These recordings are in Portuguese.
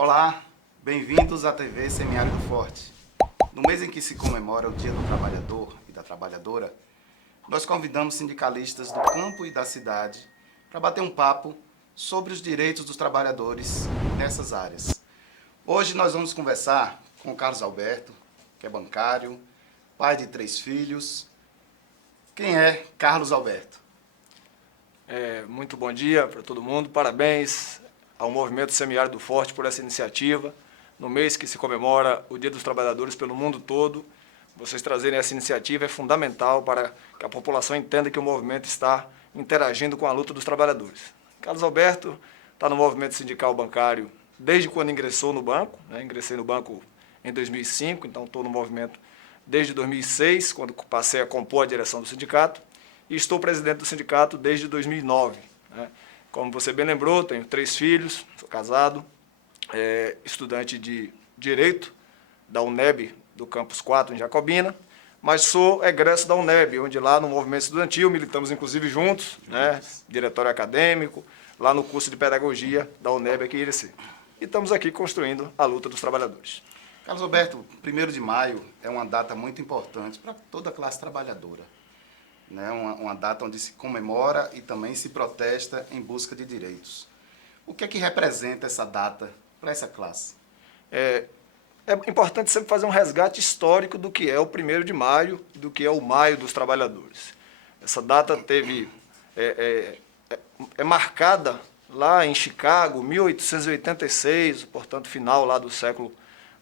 Olá, bem-vindos à TV Semiárido Forte. No mês em que se comemora o Dia do Trabalhador e da Trabalhadora, nós convidamos sindicalistas do campo e da cidade para bater um papo sobre os direitos dos trabalhadores nessas áreas. Hoje nós vamos conversar com o Carlos Alberto, que é bancário, pai de 3 filhos. Quem é Carlos Alberto? Muito bom dia para todo mundo, parabéns ao Movimento Semiárido Forte por essa iniciativa. No mês que se comemora o Dia dos Trabalhadores pelo mundo todo, vocês trazerem essa iniciativa é fundamental para que a população entenda que o movimento está interagindo com a luta dos trabalhadores. Carlos Alberto está no movimento sindical bancário desde quando ingressou no banco, ingressei no banco em 2005, então estou no movimento desde 2006, quando passei a compor a direção do sindicato, e estou presidente do sindicato desde 2009. Como você bem lembrou, tenho 3 filhos, sou casado, estudante de Direito da UNEB, do Campus 4, em Jacobina, mas sou egresso da UNEB, onde lá no movimento estudantil militamos inclusive juntos, diretório acadêmico, lá no curso de Pedagogia da UNEB aqui em Irecê. E estamos aqui construindo a luta dos trabalhadores. Carlos Alberto, 1º de maio é uma data muito importante para toda a classe trabalhadora. Uma data onde se comemora e também se protesta em busca de direitos. O que é que representa essa data para essa classe? É importante sempre fazer um resgate histórico do que é o 1º de maio, do que é o Maio dos Trabalhadores. Essa data é marcada lá em Chicago, 1886, portanto, final lá do século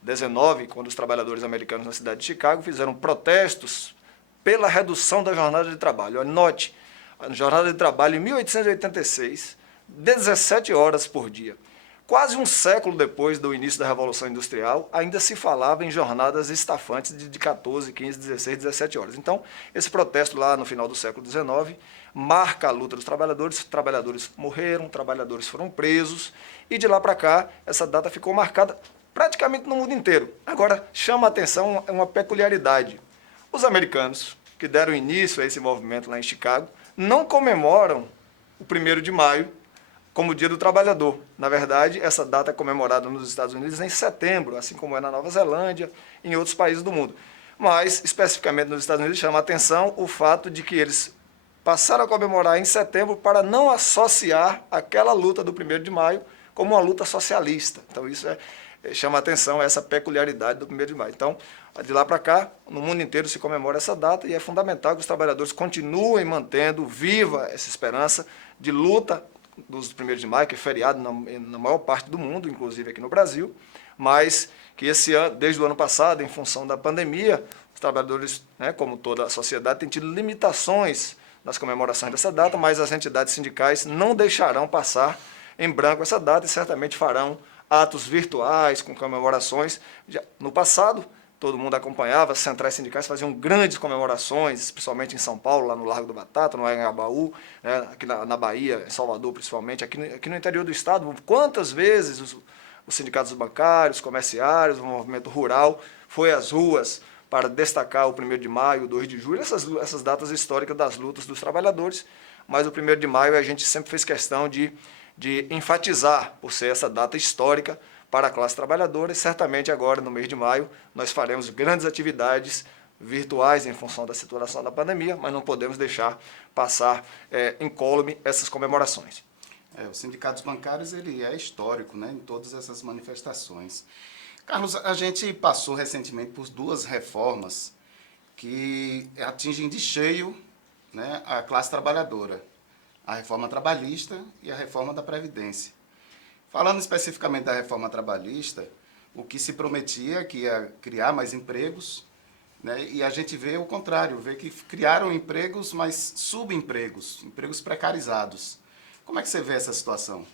XIX, quando os trabalhadores americanos na cidade de Chicago fizeram protestos pela redução da jornada de trabalho. Anote, a jornada de trabalho em 1886, 17 horas por dia. Quase um século depois do início da Revolução Industrial, ainda se falava em jornadas estafantes de 14, 15, 16, 17 horas. Então, esse protesto lá no final do século XIX marca a luta dos trabalhadores morreram, trabalhadores foram presos, e de lá para cá, essa data ficou marcada praticamente no mundo inteiro. Agora, chama a atenção uma peculiaridade. Os americanos, que deram início a esse movimento lá em Chicago, não comemoram o 1º de maio como Dia do Trabalhador. Na verdade, essa data é comemorada nos Estados Unidos em setembro, assim como é na Nova Zelândia e em outros países do mundo. Mas, especificamente nos Estados Unidos, chama a atenção o fato de que eles passaram a comemorar em setembro para não associar aquela luta do 1º de maio como uma luta socialista. Então, isso chama a atenção essa peculiaridade do 1º de maio. Então, de lá para cá, no mundo inteiro se comemora essa data e é fundamental que os trabalhadores continuem mantendo viva essa esperança de luta dos 1º de maio, que é feriado na maior parte do mundo, inclusive aqui no Brasil, mas que esse ano, desde o ano passado, em função da pandemia, os trabalhadores, como toda a sociedade, têm tido limitações nas comemorações dessa data, mas as entidades sindicais não deixarão passar em branco essa data e certamente farão atos virtuais com comemorações. No passado, todo mundo acompanhava, as centrais sindicais faziam grandes comemorações, especialmente em São Paulo, lá no Largo do Batata, no Anhangabaú, aqui na Bahia, em Salvador principalmente, aqui no interior do estado. Quantas vezes os sindicatos bancários, comerciários, o movimento rural foi às ruas para destacar o 1º de maio, o 2 de julho, essas datas históricas das lutas dos trabalhadores, mas o 1º de maio a gente sempre fez questão de enfatizar, por ser essa data histórica para a classe trabalhadora, e certamente agora, no mês de maio, nós faremos grandes atividades virtuais em função da situação da pandemia, mas não podemos deixar passar incólume essas comemorações. Os sindicatos bancários ele é histórico, em todas essas manifestações. Carlos, a gente passou recentemente por 2 reformas que atingem de cheio a classe trabalhadora. A reforma trabalhista e a reforma da Previdência. Falando especificamente da reforma trabalhista, o que se prometia que ia criar mais empregos, e a gente vê o contrário, vê que criaram empregos, mas subempregos, empregos precarizados. Como é que você vê essa situação?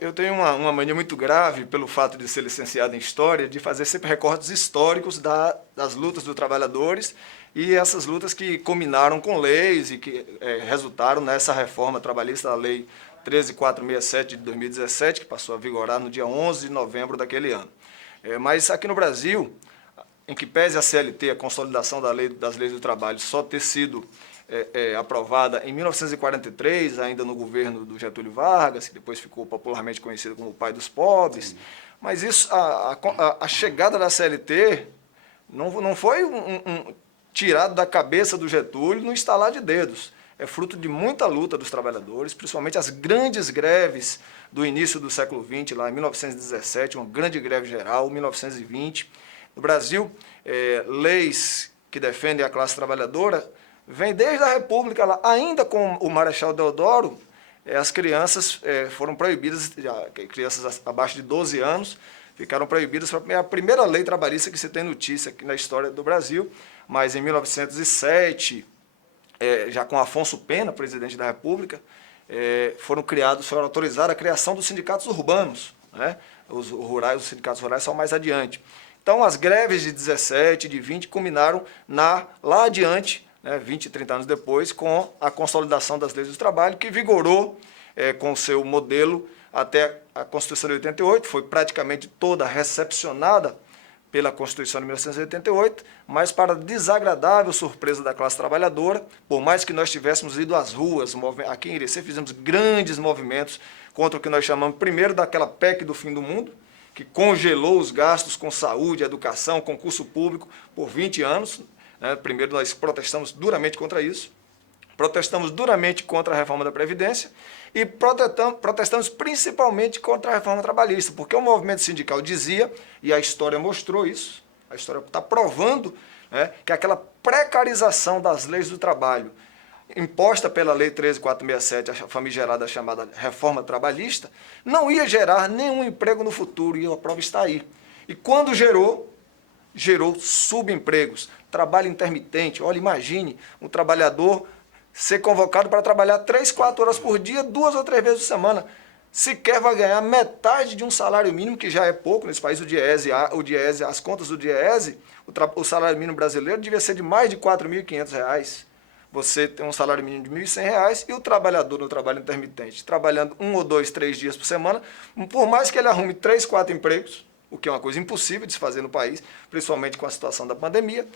Eu tenho uma mania muito grave, pelo fato de ser licenciado em História, de fazer sempre recortes históricos das lutas dos trabalhadores e essas lutas que culminaram com leis e que resultaram nessa reforma trabalhista, a Lei 13.467 de 2017, que passou a vigorar no dia 11 de novembro daquele ano. Mas aqui no Brasil, em que pese a CLT, a consolidação das leis do trabalho, só ter sido aprovada em 1943, ainda no governo do Getúlio Vargas, que depois ficou popularmente conhecido como o pai dos pobres, Mas isso, a chegada da CLT não foi tirado da cabeça do Getúlio no estalar de dedos. É fruto de muita luta dos trabalhadores, principalmente as grandes greves do início do século XX, lá em 1917, uma grande greve geral, 1920. No Brasil, leis que defendem a classe trabalhadora vêm desde a República, lá, ainda com o Marechal Deodoro, as crianças foram proibidas, crianças abaixo de 12 anos, ficaram proibidas. Foi a primeira lei trabalhista que se tem notícia aqui na história do Brasil, mas em 1907, já com Afonso Pena, presidente da República, foram autorizados a criação dos sindicatos urbanos, né? Os sindicatos rurais são mais adiante. Então, as greves de 17, de 20, culminaram lá adiante, né, 20 e 30 anos depois, com a consolidação das leis do trabalho, que vigorou com o seu modelo até a Constituição de 88, foi praticamente toda recepcionada pela Constituição de 1988, mas para desagradável surpresa da classe trabalhadora, por mais que nós tivéssemos ido às ruas, aqui em Irecê fizemos grandes movimentos contra o que nós chamamos primeiro daquela PEC do fim do mundo, que congelou os gastos com saúde, educação, concurso público por 20 anos. Né? Primeiro nós protestamos duramente contra isso, protestamos duramente contra a reforma da Previdência e protestamos principalmente contra a reforma trabalhista, porque o movimento sindical dizia, e a história mostrou isso, a história está provando, né, que aquela precarização das leis do trabalho imposta pela Lei 13.467, a famigerada chamada reforma trabalhista, não ia gerar nenhum emprego no futuro, e a prova está aí. E quando gerou subempregos, trabalho intermitente. Olha, imagine um trabalhador ser convocado para trabalhar 3, 4 horas por dia, 2 ou 3 vezes por semana. Sequer vai ganhar metade de um salário mínimo, que já é pouco nesse país. As contas do Diese, o salário mínimo brasileiro devia ser de mais de R$ 4.500. Você tem um salário mínimo de R$ 1.100 e o trabalhador no trabalho intermitente, trabalhando 1 ou 2, 3 dias por semana, por mais que ele arrume 3, 4 empregos, o que é uma coisa impossível de se fazer no país, principalmente com a situação da pandemia,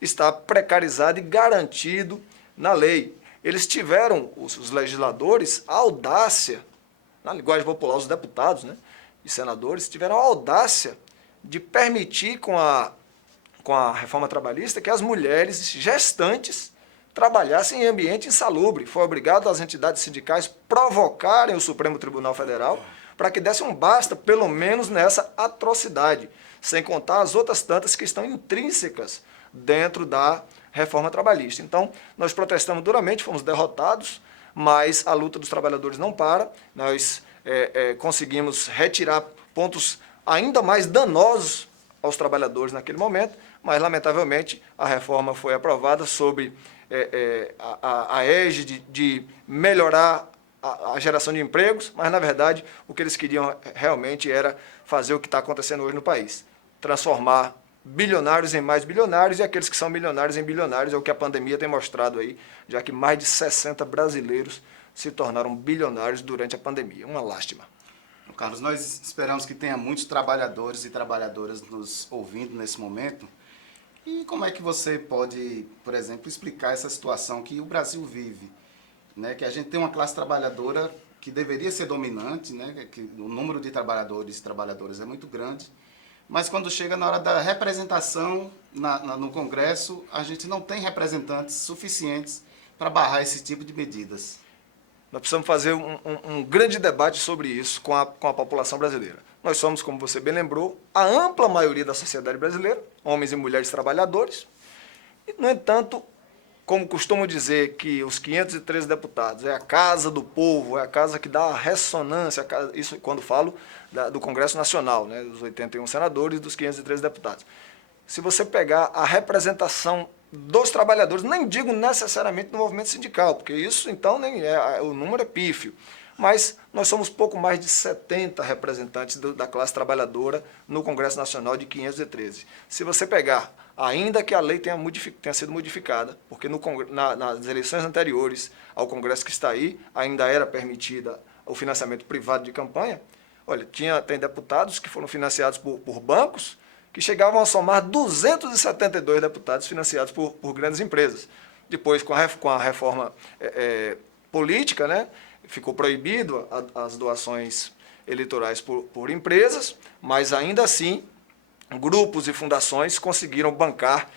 está precarizado e garantido na lei. Eles tiveram, os legisladores, a audácia, na linguagem popular, os deputados, né, e senadores, tiveram a audácia de permitir, com a reforma trabalhista, que as mulheres gestantes trabalhassem em ambiente insalubre. Foi obrigado as entidades sindicais provocarem o Supremo Tribunal Federal para que desse um basta, pelo menos nessa atrocidade, sem contar as outras tantas que estão intrínsecas dentro da reforma trabalhista. Então, nós protestamos duramente, fomos derrotados, mas a luta dos trabalhadores não para. Nós conseguimos retirar pontos ainda mais danosos aos trabalhadores naquele momento, mas, lamentavelmente, a reforma foi aprovada sob a égide de melhorar a geração de empregos, mas, na verdade, o que eles queriam realmente era fazer o que está acontecendo hoje no país, transformar bilionários em mais bilionários e aqueles que são milionários em bilionários. É o que a pandemia tem mostrado aí, já que mais de 60 brasileiros se tornaram bilionários durante a pandemia. Uma lástima. Carlos, nós esperamos que tenha muitos trabalhadores e trabalhadoras nos ouvindo nesse momento. E como é que você pode, por exemplo, explicar essa situação que o Brasil vive? Né? Que a gente tem uma classe trabalhadora que deveria ser dominante, né? Que o número de trabalhadores e trabalhadoras é muito grande, mas quando chega na hora da representação no Congresso, a gente não tem representantes suficientes para barrar esse tipo de medidas. Nós precisamos fazer um grande debate sobre isso com a população brasileira. Nós somos, como você bem lembrou, a ampla maioria da sociedade brasileira, homens e mulheres trabalhadores. E, no entanto, como costumo dizer que os 513 deputados é a casa do povo, é a casa que dá a ressonância, isso quando falo do Congresso Nacional, né, dos 81 senadores e dos 513 deputados. Se você pegar a representação dos trabalhadores, nem digo necessariamente no movimento sindical, porque isso então nem o número é pífio, mas nós somos pouco mais de 70 representantes da classe trabalhadora no Congresso Nacional de 513. Se você pegar, ainda que a lei tenha sido modificada, porque nas eleições anteriores ao Congresso que está aí, ainda era permitida o financiamento privado de campanha, olha, tem deputados que foram financiados por bancos, que chegavam a somar 272 deputados financiados por grandes empresas. Depois, com a reforma política, né, ficou proibido as doações eleitorais por empresas, mas ainda assim grupos e fundações conseguiram bancar,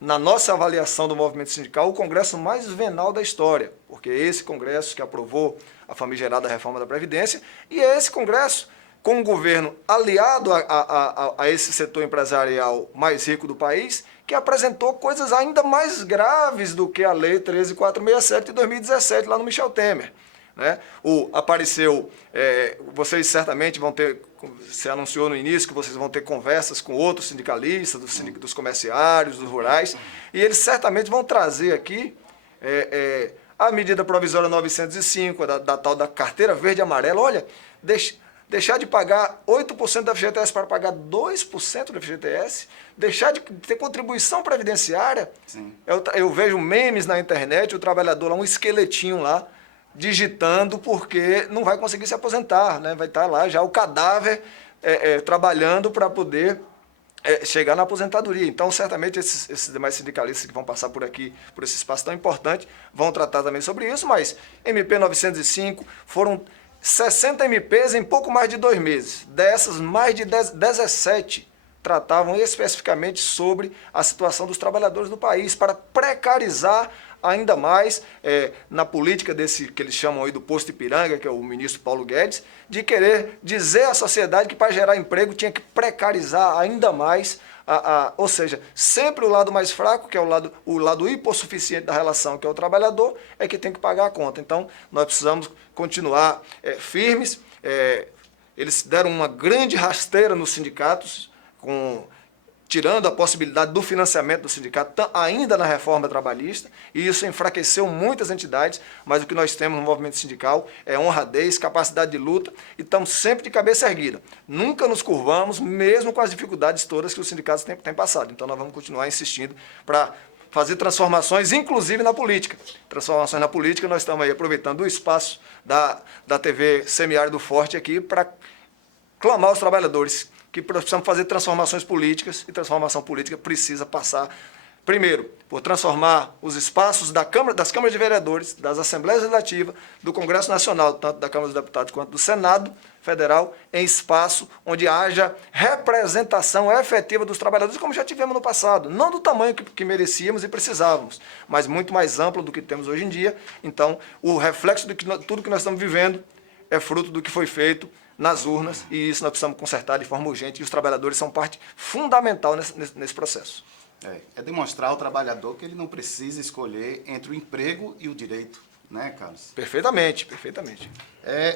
na nossa avaliação do movimento sindical, o congresso mais venal da história, porque é esse congresso que aprovou a famigerada reforma da Previdência, e é esse congresso, com um governo aliado a esse setor empresarial mais rico do país, que apresentou coisas ainda mais graves do que a Lei 13.467 de 2017, lá no Michel Temer. Né? Apareceu, vocês certamente vão ter, se anunciou no início que vocês vão ter conversas com outros sindicalistas, dos comerciários, dos rurais, e eles certamente vão trazer aqui a medida provisória 905, da tal da carteira verde e amarela. Olha, deixar de pagar 8% da FGTS para pagar 2% da FGTS, deixar de ter contribuição previdenciária. Eu vejo memes na internet, o trabalhador lá, um esqueletinho lá, digitando porque não vai conseguir se aposentar, né? Vai estar lá já o cadáver trabalhando para poder chegar na aposentadoria. Então, certamente, esses demais sindicalistas que vão passar por aqui, por esse espaço tão importante, vão tratar também sobre isso, mas MP 905 foram 60 MPs em pouco mais de 2 meses. Dessas, mais de 17 tratavam especificamente sobre a situação dos trabalhadores do país, para precarizar ainda mais na política desse que eles chamam aí do posto Ipiranga, que é o ministro Paulo Guedes, de querer dizer à sociedade que para gerar emprego tinha que precarizar ainda mais, ou seja, sempre o lado mais fraco, que é o lado hipossuficiente da relação, que é o trabalhador, é que tem que pagar a conta. Então, nós precisamos continuar firmes. Eles deram uma grande rasteira nos sindicatos, tirando a possibilidade do financiamento do sindicato, ainda na reforma trabalhista, e isso enfraqueceu muitas entidades, mas o que nós temos no movimento sindical é honradez, capacidade de luta, e estamos sempre de cabeça erguida. Nunca nos curvamos, mesmo com as dificuldades todas que os sindicatos têm passado. Então nós vamos continuar insistindo para fazer transformações, inclusive na política. Transformações na política, nós estamos aí aproveitando o espaço da TV Semiárido Forte aqui para clamar aos trabalhadores que precisamos fazer transformações políticas, e transformação política precisa passar, primeiro, por transformar os espaços das câmaras de vereadores, das Assembleias Legislativas, do Congresso Nacional, tanto da Câmara dos Deputados quanto do Senado Federal, em espaço onde haja representação efetiva dos trabalhadores, como já tivemos no passado, não do tamanho que merecíamos e precisávamos, mas muito mais amplo do que temos hoje em dia. Então, o reflexo de tudo que nós estamos vivendo é fruto do que foi feito nas urnas, e isso nós precisamos consertar de forma urgente, e os trabalhadores são parte fundamental nesse processo. É demonstrar ao trabalhador que ele não precisa escolher entre o emprego e o direito, né, Carlos? Perfeitamente, perfeitamente.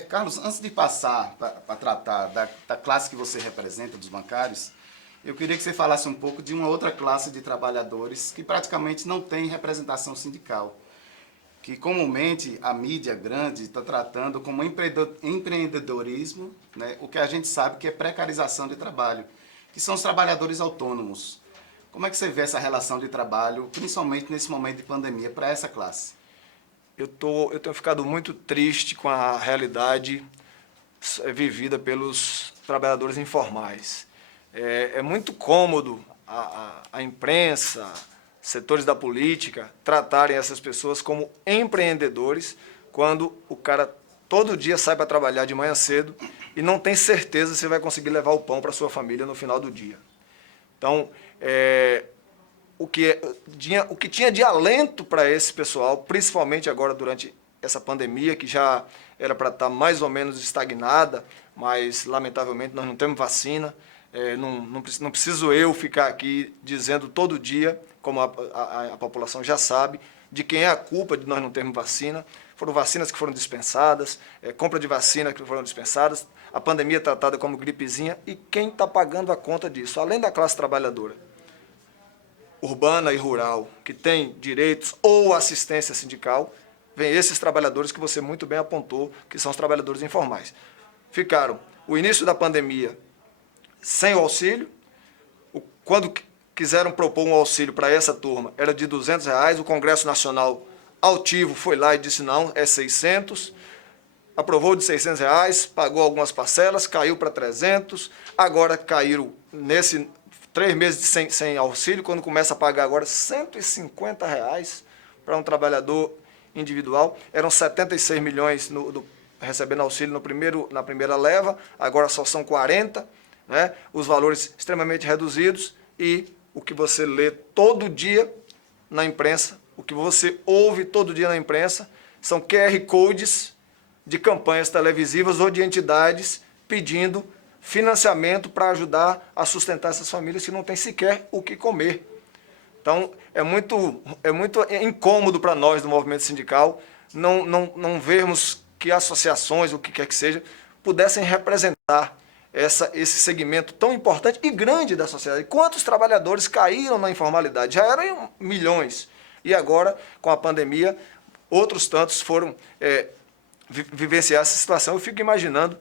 Carlos, antes de passar para tratar da classe que você representa, dos bancários, eu queria que você falasse um pouco de uma outra classe de trabalhadores que praticamente não tem representação sindical, que comumente a mídia grande está tratando como empreendedorismo, né, o que a gente sabe que é precarização de trabalho, que são os trabalhadores autônomos. Como é que você vê essa relação de trabalho, principalmente nesse momento de pandemia, para essa classe? Eu tenho ficado muito triste com a realidade vivida pelos trabalhadores informais. É muito cômodo a imprensa, setores da política, tratarem essas pessoas como empreendedores, quando o cara todo dia sai para trabalhar de manhã cedo e não tem certeza se vai conseguir levar o pão para sua família no final do dia. Então, o que tinha de alento para esse pessoal, principalmente agora durante essa pandemia, que já era para estar mais ou menos estagnada, mas lamentavelmente nós não temos vacina. Não preciso eu ficar aqui dizendo todo dia, como a população já sabe, de quem é a culpa de nós não termos vacina. Foram vacinas que foram dispensadas, compra de vacina que foram dispensadas, a pandemia tratada como gripezinha, e quem está pagando a conta disso, além da classe trabalhadora urbana e rural, que tem direitos ou assistência sindical, vem esses trabalhadores que você muito bem apontou, que são os trabalhadores informais. Ficaram o início da pandemia sem o auxílio, quando quiseram propor um auxílio para essa turma, era de R$200, o Congresso Nacional altivo foi lá e disse não, é 600, aprovou de R$600, pagou algumas parcelas, caiu para 300, agora caíram nesse 3 meses sem auxílio, quando começa a pagar agora R$150 para um trabalhador individual, eram 76 milhões recebendo auxílio na primeira leva, agora só são 40, né? Os valores extremamente reduzidos e o que você lê todo dia na imprensa, o que você ouve todo dia na imprensa, são QR Codes de campanhas televisivas ou de entidades pedindo financiamento para ajudar a sustentar essas famílias que não têm sequer o que comer. Então, é muito incômodo para nós do movimento sindical não vermos que associações, o que quer que seja, pudessem representar esse segmento tão importante e grande da sociedade. Quantos trabalhadores caíram na informalidade? Já eram milhões. E agora, com a pandemia, outros tantos foram vivenciar essa situação. Eu fico imaginando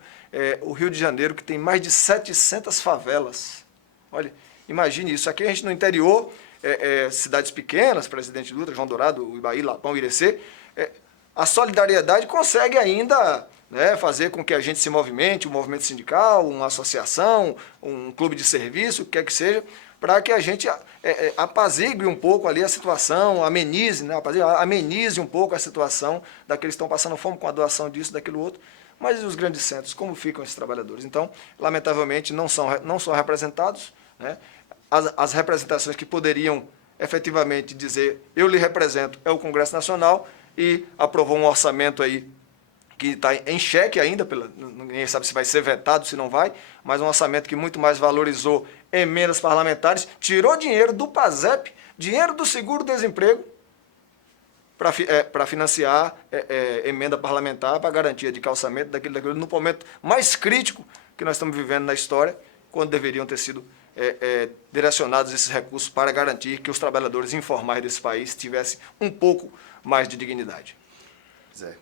o Rio de Janeiro, que tem mais de 700 favelas. Olha, imagine isso. Aqui a gente no interior, cidades pequenas, Presidente Dutra, João Dourado, Ibaí, Lapão, Irecê, a solidariedade consegue ainda, né, fazer com que a gente se movimente, um movimento sindical, uma associação, um clube de serviço, o que quer que seja, para que a gente apazigue um pouco ali a situação, amenize, né, amenize um pouco a situação daqueles que estão passando fome com a doação disso, daquilo outro. Mas e os grandes centros, como ficam esses trabalhadores? Então, lamentavelmente, não são representados, né? As representações que poderiam efetivamente dizer eu lhe represento é o Congresso Nacional, e aprovou um orçamento aí que está em xeque ainda, ninguém sabe se vai ser vetado, se não vai, mas um orçamento que muito mais valorizou emendas parlamentares, tirou dinheiro do PASEP, dinheiro do seguro-desemprego, para financiar emenda parlamentar para garantia de calçamento daquilo no momento mais crítico que nós estamos vivendo na história, quando deveriam ter sido direcionados esses recursos para garantir que os trabalhadores informais desse país tivessem um pouco mais de dignidade. Zé,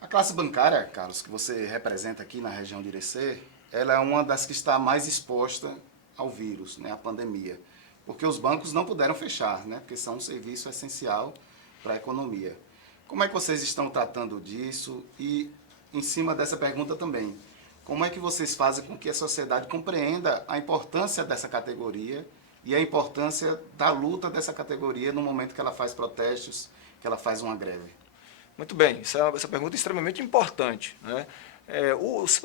a classe bancária, Carlos, que você representa aqui na região de Irecê, ela é uma das que está mais exposta ao vírus, né, à pandemia, porque os bancos não puderam fechar, né, porque são um serviço essencial para a economia. Como é que vocês estão tratando disso? E, em cima dessa pergunta também, como é que vocês fazem com que a sociedade compreenda a importância dessa categoria e a importância da luta dessa categoria no momento que ela faz protestos, que ela faz uma greve? Muito bem, essa pergunta é extremamente importante, né? Os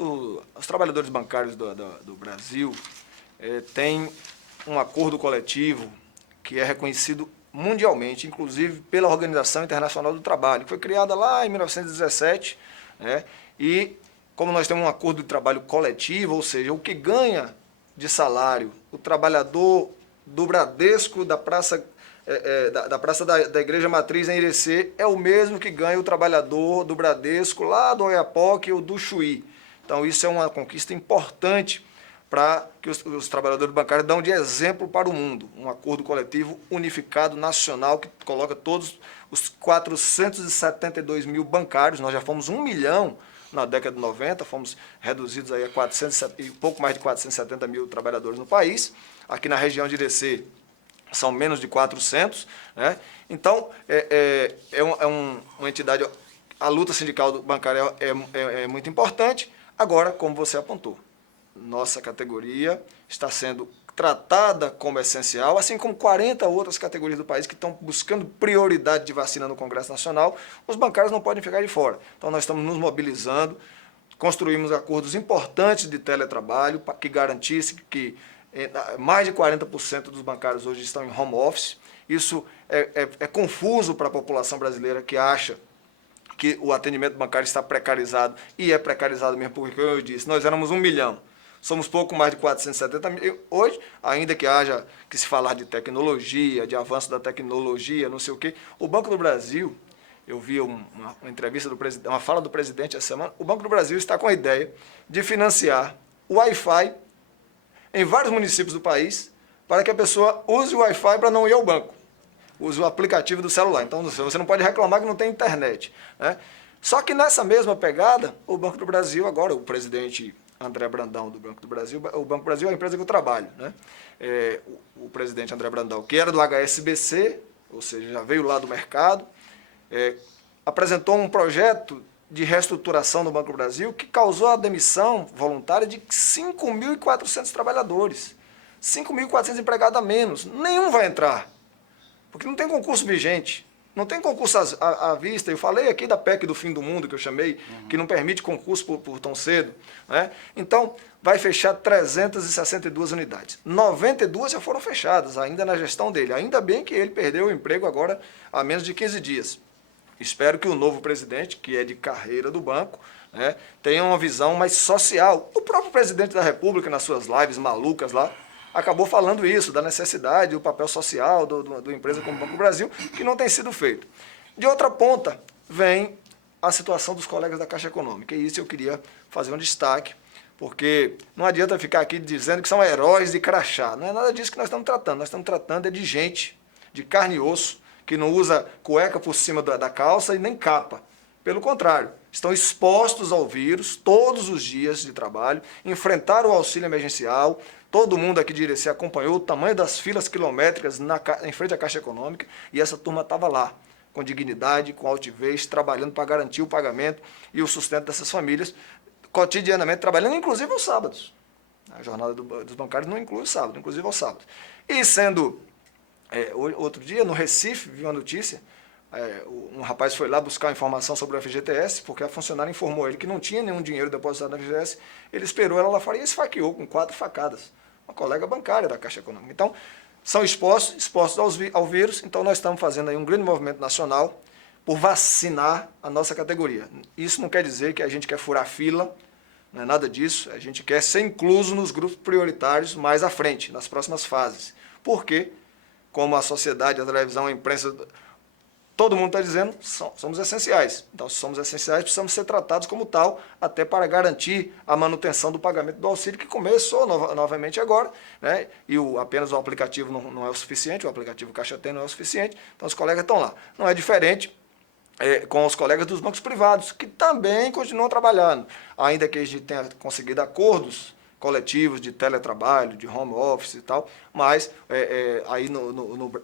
trabalhadores bancários do Brasil têm um acordo coletivo que é reconhecido mundialmente, inclusive pela Organização Internacional do Trabalho, que foi criada lá em 1917, né? E como nós temos um acordo de trabalho coletivo, ou seja, o que ganha de salário o trabalhador do Bradesco, da Praça da Igreja Matriz em Irecê, é o mesmo que ganha o trabalhador do Bradesco lá do Oiapoque ou do Chuí. Então isso é uma conquista importante para que os trabalhadores bancários dão de exemplo para o mundo. Um acordo coletivo unificado, nacional, que coloca todos os 472 mil bancários, nós já fomos 1 milhão na década de 90, fomos reduzidos aí a pouco mais de 470 mil trabalhadores no país. Aqui na região de Irecê são menos de 400, né? Então, uma entidade, a luta sindical bancária é muito importante. Agora, como você apontou, nossa categoria está sendo tratada como essencial, assim como 40 outras categorias do país que estão buscando prioridade de vacina no Congresso Nacional, os bancários não podem ficar de fora. Então, nós estamos nos mobilizando, construímos acordos importantes de teletrabalho que garantissem que mais de 40% dos bancários hoje estão em home office. Isso é confuso para a população brasileira que acha que o atendimento bancário está precarizado, e é precarizado mesmo, porque, como eu disse, nós éramos 1 milhão. Somos pouco mais de 470 mil. Hoje, ainda que haja que se falar de tecnologia, de avanço da tecnologia, não sei o quê, o Banco do Brasil, eu vi uma entrevista do presidente, uma fala do presidente essa semana, o Banco do Brasil está com a ideia de financiar o Wi-Fi em vários municípios do país, para que a pessoa use o Wi-Fi para não ir ao banco. Use o aplicativo do celular. Então, você não pode reclamar que não tem internet, né? Só que nessa mesma pegada, o Banco do Brasil, agora o presidente André Brandão do Banco do Brasil, o Banco do Brasil é a empresa que eu trabalho, né? O presidente André Brandão, que era do HSBC, ou seja, já veio lá do mercado, apresentou um projeto de reestruturação do Banco do Brasil que causou a demissão voluntária de 5.400 trabalhadores. 5.400 empregados a menos. Nenhum vai entrar, porque não tem concurso vigente. Não tem concurso à vista. Eu falei aqui da PEC do fim do mundo, que eu chamei, que não permite concurso por tão cedo. Né? Então, vai fechar 362 unidades. 92 já foram fechadas, ainda na gestão dele. Ainda bem que ele perdeu o emprego agora há menos de 15 dias. Espero que o novo presidente, que é de carreira do banco, né, tenha uma visão mais social. O próprio presidente da República, nas suas lives malucas lá, acabou falando isso, da necessidade, do papel social do empresa como o Banco do Brasil, que não tem sido feito. De outra ponta, vem a situação dos colegas da Caixa Econômica. E isso eu queria fazer um destaque, porque não adianta ficar aqui dizendo que são heróis de crachá. Não é nada disso que nós estamos tratando. Nós estamos tratando de gente, de carne e osso, que não usa cueca por cima da calça e nem capa. Pelo contrário, estão expostos ao vírus todos os dias de trabalho, enfrentaram o auxílio emergencial. Todo mundo aqui de Irecê acompanhou o tamanho das filas quilométricas em frente à Caixa Econômica e essa turma estava lá, com dignidade, com altivez, trabalhando para garantir o pagamento e o sustento dessas famílias, cotidianamente trabalhando, inclusive aos sábados. A jornada dos bancários não inclui o sábado, inclusive aos sábados. E sendo, outro dia, no Recife, vi uma notícia, um rapaz foi lá buscar informação sobre o FGTS, porque a funcionária informou ele que não tinha nenhum dinheiro depositado no FGTS, ele esperou ela lá fora e esfaqueou com 4 facadas. Uma colega bancária da Caixa Econômica. Então, são expostos ao vírus, então nós estamos fazendo aí um grande movimento nacional por vacinar a nossa categoria. Isso não quer dizer que a gente quer furar fila, não é nada disso, a gente quer ser incluso nos grupos prioritários mais à frente, nas próximas fases. Porque, como a sociedade, a televisão, a imprensa, todo mundo está dizendo, somos essenciais. Então, se somos essenciais, precisamos ser tratados como tal, até para garantir a manutenção do pagamento do auxílio, que começou novamente agora, né? E apenas o aplicativo não é o suficiente, o aplicativo Caixa Tem não é o suficiente, então os colegas estão lá. Não é diferente com os colegas dos bancos privados, que também continuam trabalhando, ainda que a gente tenha conseguido acordos coletivos de teletrabalho, de home office e tal, mas aí,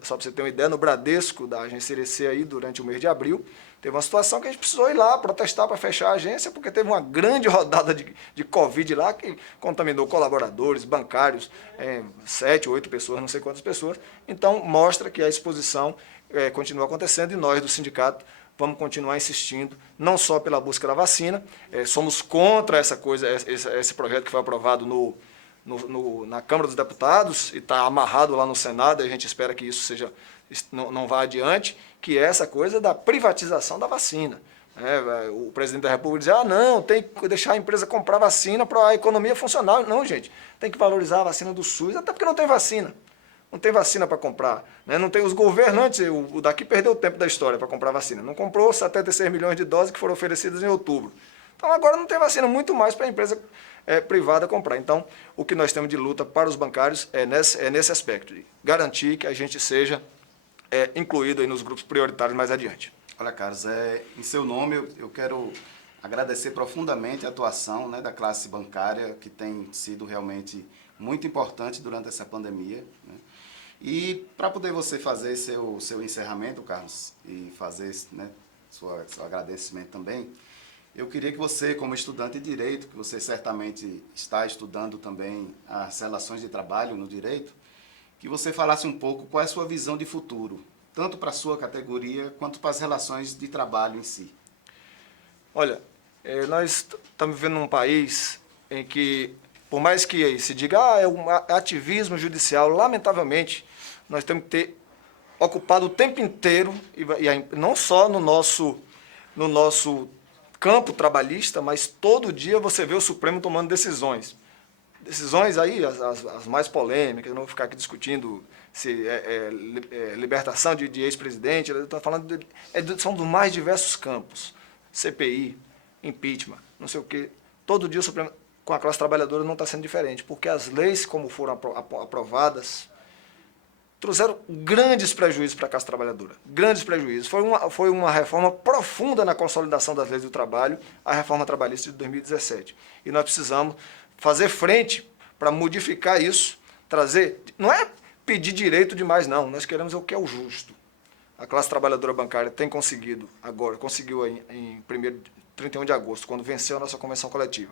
só para você ter uma ideia, no Bradesco, da agência Irecê, aí, durante o mês de abril, teve uma situação que a gente precisou ir lá protestar para fechar a agência, porque teve uma grande rodada de Covid lá, que contaminou colaboradores, bancários, 7, 8 pessoas, não sei quantas pessoas. Então, mostra que a exposição continua acontecendo e nós, do sindicato, vamos continuar insistindo, não só pela busca da vacina, somos contra esse projeto que foi aprovado na Câmara dos Deputados e está amarrado lá no Senado, e a gente espera que isso não vá adiante, que é essa coisa da privatização da vacina. O presidente da República diz, não, tem que deixar a empresa comprar vacina para a economia funcionar. Não, gente, tem que valorizar a vacina do SUS, até porque não tem vacina. Não tem vacina para comprar. Né? Não tem os governantes, o daqui perdeu o tempo da história para comprar vacina. Não comprou 76 milhões de doses que foram oferecidas em outubro. Então agora não tem vacina, muito mais para a empresa privada comprar. Então o que nós temos de luta para os bancários é nesse aspecto, de garantir que a gente seja incluído aí nos grupos prioritários mais adiante. Olha, Carlos, em seu nome eu quero agradecer profundamente a atuação, né, da classe bancária, que tem sido realmente muito importante durante essa pandemia, né? E para poder você fazer seu encerramento, Carlos, e fazer, né, seu agradecimento também, eu queria que você, como estudante de Direito, que você certamente está estudando também as relações de trabalho no Direito, que você falasse um pouco qual é a sua visão de futuro, tanto para a sua categoria, quanto para as relações de trabalho em si. Olha, nós estamos vivendo num país em que, por mais que se diga, é um ativismo judicial, lamentavelmente, nós temos que ter ocupado o tempo inteiro, e não só no nosso campo trabalhista, mas todo dia você vê o Supremo tomando decisões. Decisões aí, as mais polêmicas, eu não vou ficar aqui discutindo se libertação de ex-presidente, eu estou falando são dos mais diversos campos. CPI, impeachment, não sei o quê. Todo dia o Supremo, com a classe trabalhadora, não está sendo diferente, porque as leis, como foram aprovadas, trouxeram grandes prejuízos para a classe trabalhadora, grandes prejuízos. Foi uma reforma profunda na consolidação das leis do trabalho, a reforma trabalhista de 2017. E nós precisamos fazer frente para modificar isso, trazer, não é pedir direito demais, não, nós queremos o que é o justo. A classe trabalhadora bancária tem conseguiu em 31 de agosto, quando venceu a nossa convenção coletiva,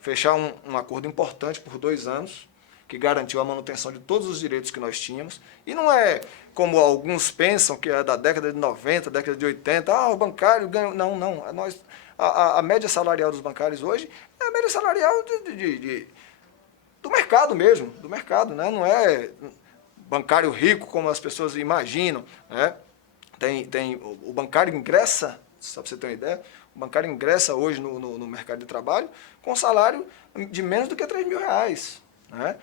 fechar um acordo importante por 2 anos, que garantiu a manutenção de todos os direitos que nós tínhamos. E não é como alguns pensam, que é da década de 90, década de 80, o bancário ganha... Não, não. A média salarial dos bancários hoje é a média salarial do mercado mesmo, do mercado, né? Não é bancário rico como as pessoas imaginam, né? O bancário ingressa, só para você ter uma ideia, o bancário ingressa hoje no mercado de trabalho com salário de menos do que R$3.000. Né?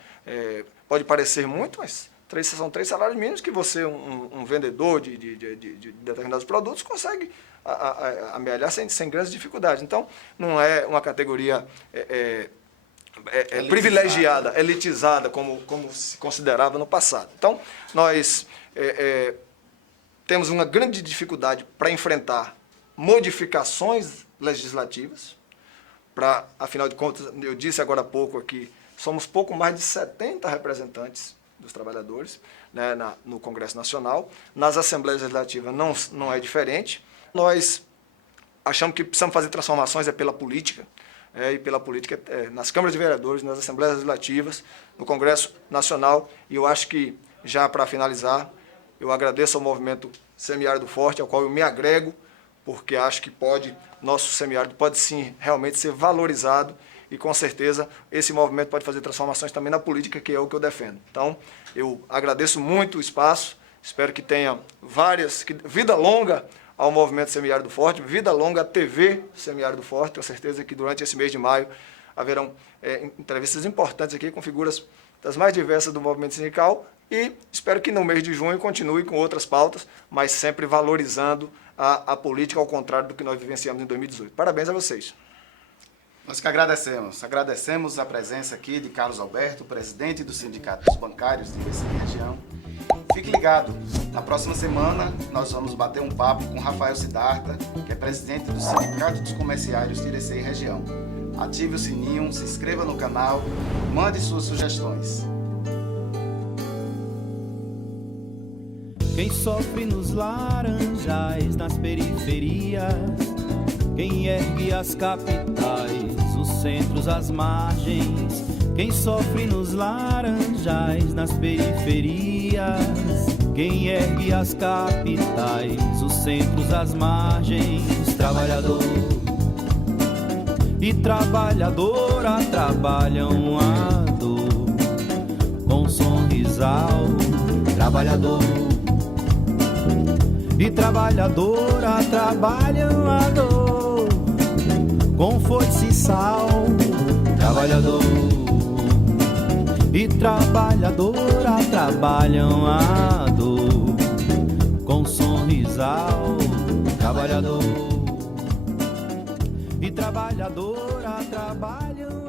Pode parecer muito, mas são 3 salários mínimos que você, um vendedor de determinados produtos, consegue amealhar sem grandes dificuldades. Então, não é uma categoria privilegiada, elitizada, como se considerava no passado. Então, nós temos uma grande dificuldade para enfrentar modificações legislativas. Afinal de contas, eu disse agora há pouco aqui, somos pouco mais de 70 representantes dos trabalhadores, né, no Congresso Nacional. Nas Assembleias Legislativas não é diferente. Nós achamos que precisamos fazer transformações pela política, e pela política nas câmaras de vereadores, nas Assembleias Legislativas, no Congresso Nacional. E eu acho que, já para finalizar, eu agradeço ao movimento Semiárido Forte, ao qual eu me agrego, porque acho que nosso semiárido pode sim realmente ser valorizado, e com certeza esse movimento pode fazer transformações também na política, que é o que eu defendo. Então, eu agradeço muito o espaço, espero que tenha vida longa ao movimento Semiárido Forte, vida longa à TV Semiárido Forte. Tenho certeza que durante esse mês de maio haverão entrevistas importantes aqui com figuras das mais diversas do movimento sindical, e espero que no mês de junho continue com outras pautas, mas sempre valorizando a política, ao contrário do que nós vivenciamos em 2018. Parabéns a vocês. Nós que agradecemos a presença aqui de Carlos Alberto, presidente do Sindicato dos Bancários de Recife Região. Fique ligado, na próxima semana nós vamos bater um papo com Rafael Siddhartha, que é presidente do Sindicato dos Comerciários de Recife Região. Ative o sininho, se inscreva no canal, mande suas sugestões. Quem sofre nos laranjais, nas periferias, quem ergue as capitais, os centros, as margens. Quem sofre nos laranjais, nas periferias, quem ergue as capitais, os centros, as margens. Trabalhador e trabalhadora trabalham a dor com sorrisal. Trabalhador e trabalhadora trabalham a dor com foice e sal. Trabalhador e trabalhadora trabalham a dor com sorrisal. Trabalhador e trabalhadora trabalham